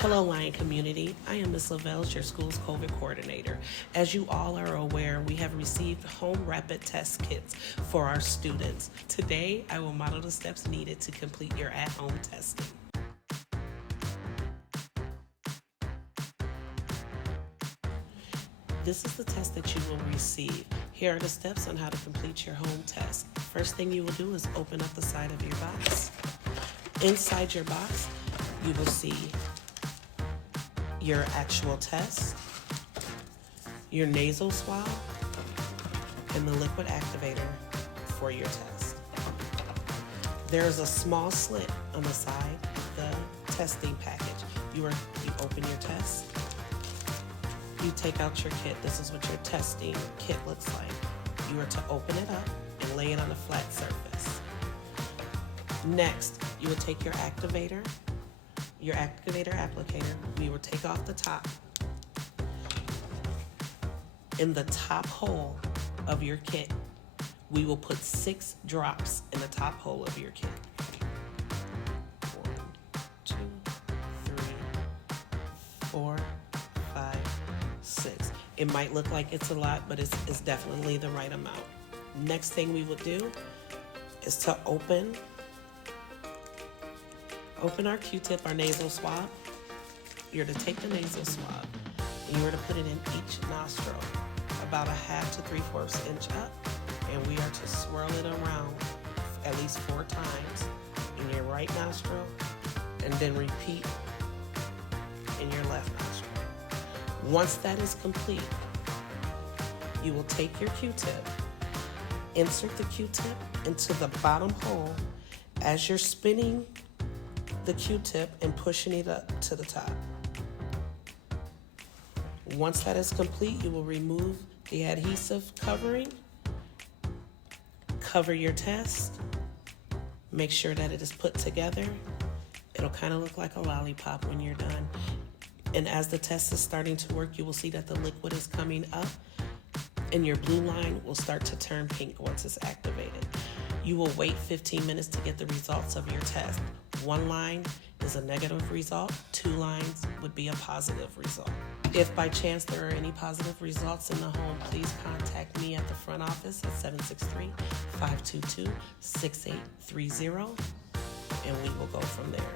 Hello, Lion community. I am Ms. Lavelle, your school's COVID coordinator. As you all are aware, we have received home rapid test kits for our students. Today, I will model the steps needed to complete your at-home testing. This is the test that you will receive. Here are the steps on how to complete your home test. First thing you will do is open up the side of your box. Inside your box, you will see your actual test, your nasal swab, and the liquid activator for your test. There is a small slit on the side of the testing package. You open your test, you take out your kit. This is what your testing kit looks like. You are to open it up and lay it on a flat surface. Next, you will take your activator applicator. We will take off the top. In the top hole of your kit, we will put 6 drops in the top hole of your kit. 1, 2, 3, 4, 5, 6. It might look like it's a lot, but it's definitely the right amount. Next thing we will do is to open our Q-tip, our nasal swab. You're to take the nasal swab and you are to put it in each nostril, about a 1/2 to 3/4 inch up, and we are to swirl it around at least 4 times in your right nostril, and then repeat in your left nostril. Once that is complete, you will take your Q-tip, insert the Q-tip into the bottom hole as you're spinning the Q-tip and pushing it up to the top. Once that is complete, you will remove the adhesive covering, cover your test, make sure that it is put together. It'll kind of look like a lollipop when you're done. And as the test is starting to work, you will see that the liquid is coming up and your blue line will start to turn pink once it's activated. You will wait 15 minutes to get the results of your test. 1 line is a negative result, 2 lines would be a positive result. If by chance there are any positive results in the home, please contact me at the front office at 763-522-6830, and we will go from there.